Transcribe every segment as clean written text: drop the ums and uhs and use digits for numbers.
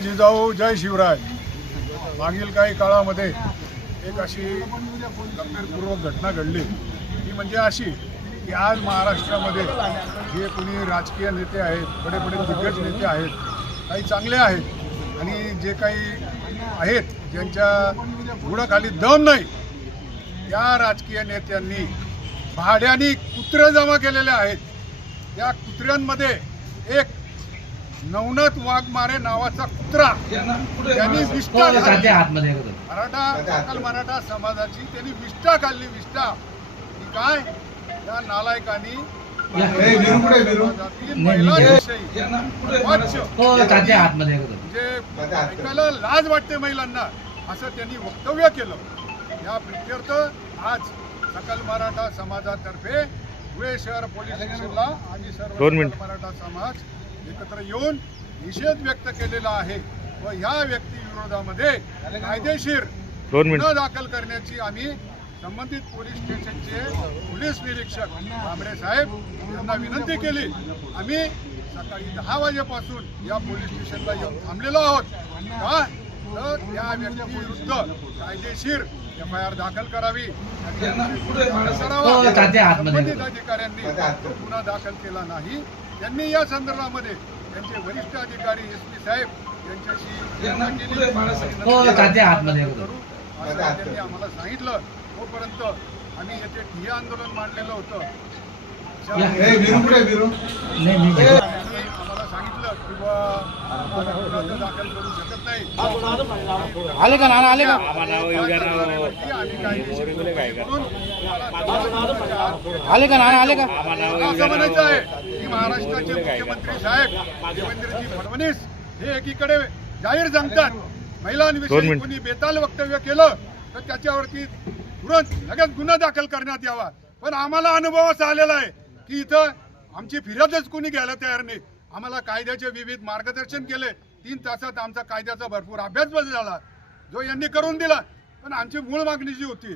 जिजाऊ जय शिवराय। मागील काही काळामध्ये एक अशी गंभीरपूर्वक घटना घडली ती म्हणजे अशी की आज महाराष्ट्रामध्ये जे कोणी राजकीय नेते आहेत, बडे बडे दिग्गज नेते आहेत, काही चांगले आहेत आणि जे काही आहेत ज्यांच्या गुणाखाली दम नाही, या राजकीय नेत्यांनी भाड्याने कुत्रे जमा केलेले आहेत। या कुत्र्यांमध्ये एक नवनाथ वाघमारे नावाचा कुत्रा त्यांनी विष्ठा मराठा समाजाची त्यांनी विष्ठा खाल्ली। विष्ठा ही काय, या नालायकांनी ऐकायला लाज वाटते महिलांना असं त्यांनी वक्तव्य केलं। या प्रित्यर्थ आज सकल मराठा समाजातर्फे धुळे शहर पोलीस स्टेशनला आम्ही सर्व मराठा समाज एकत्र येऊन निषेध व्यक्त केलेला आहे व ह्या व्यक्ती विरोधामध्ये कायदेशीर गुन्हा दाखल करण्याची आम्ही संबंधित पोलीस स्टेशनचे पोलीस निरीक्षक भांबरे साहेब यांना विनंती केली। आम्ही सकाळी 10 वाजेपासून या पोलीस स्टेशनला येऊन थांबलेलो आहोत का तर या व्यक्ती विरुद्ध कायदेशीर FIR दाखल करावी। संबंधित अधिकाऱ्यांनी गुन्हा दाखल केला नाही। त्यांनी या संदर्भामध्ये त्यांचे वरिष्ठ अधिकारी SP साहेब यांच्याशी त्यांनी आम्हाला सांगितलं। तोपर्यंत आम्ही येथे ठिय्या आंदोलन मांडलेलं होतं। आम्हाला सांगितलं की दाखल करू शकत नाही। आले का नाना, आले का? आले का नाना, आले का? असं म्हणायचं आहे की महाराष्ट्राचे मुख्यमंत्री साहेब देवेंद्रजी फडणवीस हे एकीकडे जाहीर सांगतात महिलांविषयी कोणी बेताल वक्तव्य केलं तर त्याच्यावरती तुरंत लगेच गुन्हा दाखल करण्यात यावा। पण आम्हाला अनुभव असा आलेला आहे की इथं आमची फिर्यादच कोणी घ्यायला तयार नाही। आम्हाला कायद्याचे विविध मार्गदर्शन केले, 3 तासात आमचा कायद्याचा भरपूर अभ्यास झाला जो यांनी करून दिला। पण आमची मूळ मागणी जी होती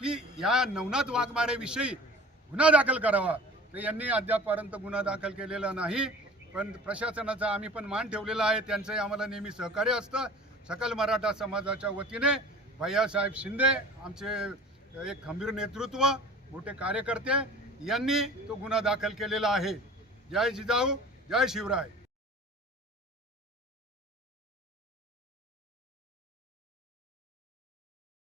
की या नवनाथ वाघमारे विषयी गुन्हा दाखल करावा, तर यांनी अद्यापपर्यंत गुन्हा दाखल केलेला नाही। पण प्रशासनाचा आम्ही पण मान ठेवलेला आहे, त्यांचंही आम्हाला नेहमी सहकार्य असतं। सकल मराठा समाजाच्या वतीने भैयासाहेब शिंदे आमचे एक खंबीर नेतृत्व, मोठे कार्यकर्ते यांनी तो गुन्हा दाखल केलेला आहे। जय जिजाऊ जय शिवराय।